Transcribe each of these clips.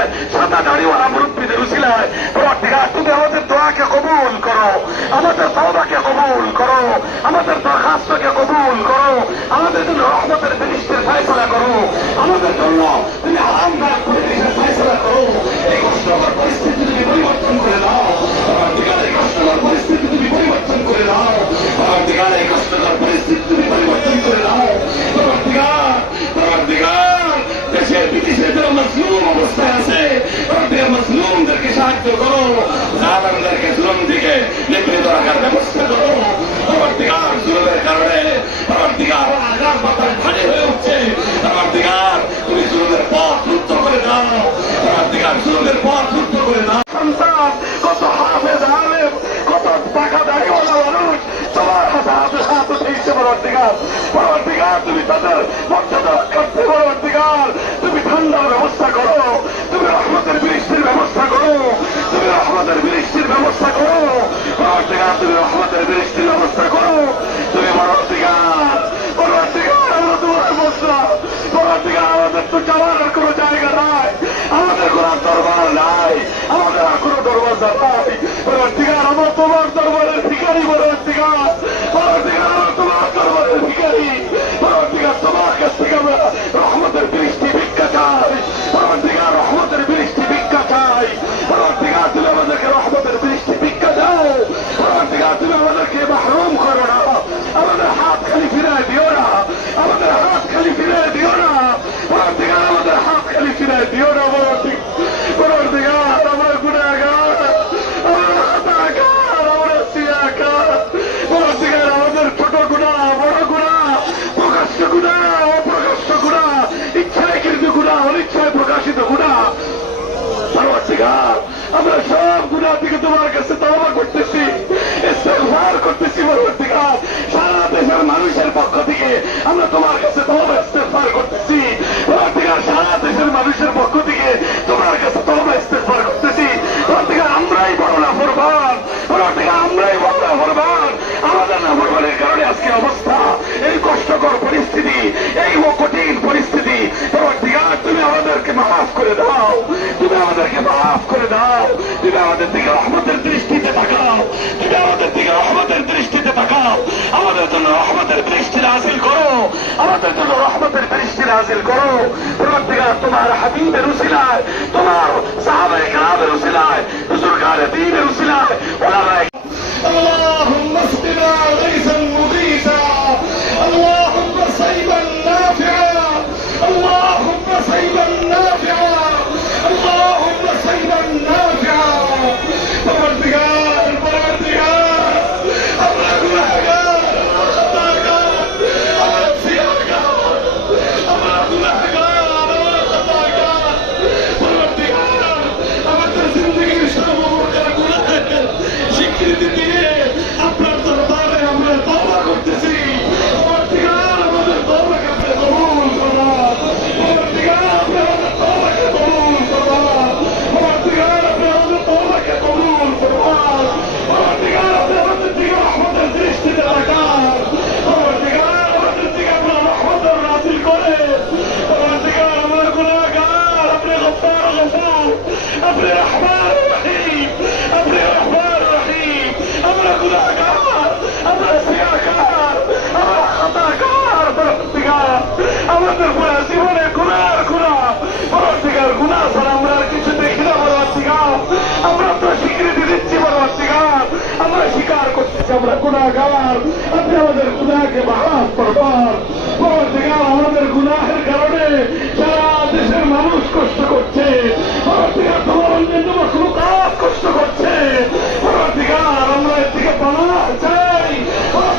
উসিলায় সাদা দাড়িওয়ালা মুরব্বীদের উসিলায়। পরবর্তীকার তুমি আমাদের দোয়াকে কবুল করো। আমাদের করো। আমাদের দরখাস্তকে কবুল করো। আমাদের জন্য রহমতের ফিরিস্তের ফয়সলা করো। আমাদের জন্য তুমি আরামদায়ক পরিবেশের ফয়সলা করো। এই কষ্টকর পরিস্থিতি তুমি পরিবর্তন করে দাও জালামদেরকে জুলুম থেকে নিবৃত রাখার ব্যবস্থা করো পরবর্তীকার জুলুমের কারণে পরবর্তীকার আগার মাথায় ভারী হয়ে উঠছে পরবর্তীকার তুমি জুলুমের পথ রুদ্ধ করে দাও পরবর্তীকার জুলুমের পথ রুদ্ধ করে দাও সন্তান তোমার হাতে তুমি তাদের মর্যাদা করতে পরবর্তীকার তুমি ঠান্ডার ব্যবস্থা করো তুমি রহমতের বৃষ্টির ব্যবস্থা করো। পরবর্তীকার তুমি রহমতের বৃষ্টির ব্যবস্থা করো। তুমি পরবর্তীকার পরবর্তীকার আমরা তোমার বসরা পরবর্তীকার আমাদের তো যাওয়ার কোনো জায়গা নাই। আমাদের কোনো দরবার নাই। আমাদের আর কোনো দরবার নাই। প্রকাশিত গুণা। আমরা সব গুণা থেকে তোমার কাছে তবা করতেছি করতেছি। সারা দেশের মানুষের পক্ষ থেকে আমরা তোমার তাকাও আমাদের জন্য রহমতের দৃষ্টি হাসিল করো আমাদের জন্য রহমতের দৃষ্টি হাসিল করো পরবর্তীকার তোমার হাবিবের উসিলায় তোমার সাহাবায়ে কেরামের উসিলায় স্বীকার করতেছি আমরা গুণাগার আপনি আমাদের গুণাকে মাফ করবার। আমাদের গুনাহের কারণে সারা দেশের মানুষ কষ্ট করছে। তোমার অন্যান্য মখলুকাত কষ্ট করছে। আমরা এর থেকে পানা চাই। তোমার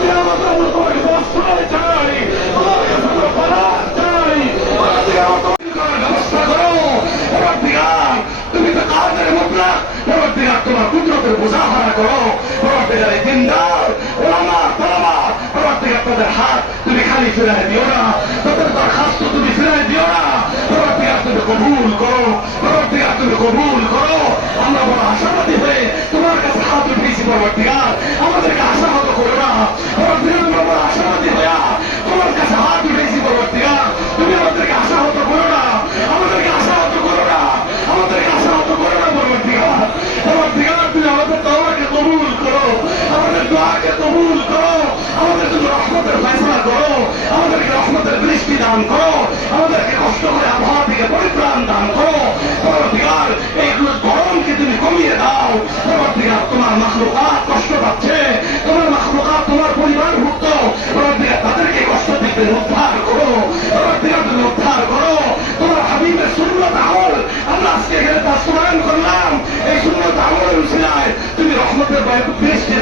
তুমি তো কাদের মুদ্রা পরবর্তীকার তোমার কুদরতের মুজাহারা করো। বাড়ি ফেরায় দিও না। তাদের দরখাস্ত তুমি ফেরায় দিও না। প্রক্রিয়া তুমি কবুল করো। প্রক্রিয়া তুমি কবুল করো। আমরা বড় আশাবাদী হয়ে তোমার কাছে হাত উঠিয়েছি প্রবর্তিকার আমাদেরকে আশাহত করো না। আমরা বড় আশাবাদী হয়ে তোমার কাছে হাত উঠেছি প্রবর্তিকার তুমি আমাদেরকে আশাহত করো না। আমাদেরকে আশাহত করো না। আমাদেরকে আশাহত করো না প্রবর্তিকার প্রবর্তিকার তুমি আমাদের দৌড়াকে কবুল করো। আমাদের দোয়াকে কবুল করো। আমাদের তুমি রহমতের ফেসলা করো। আমাদেরকে রহমতের বৃষ্টি দান করো। আমাদেরকে কষ্ট করে আবহাওয়া থেকে পরিত্রাণ দান করো। পরবর্তীকার এইগুলো গরমকে তুমি কমিয়ে দাও। পরবর্তীকার তোমার মাখলুকাত কষ্ট পাচ্ছে। তোমার মাখলুকাত তোমার পরিবার ভুক্ত। পরবর্তীকার তাদেরকে কষ্ট থেকে উদ্ধার করো। পরবর্তীকার তুমি উদ্ধার করো। তোমার হাবিবের সুন্নত আমল আমরা আজকে এখানে বাস্তবায়ন করলাম। এই সুন্নত আমলের তুমি রহমতের বৃষ্টির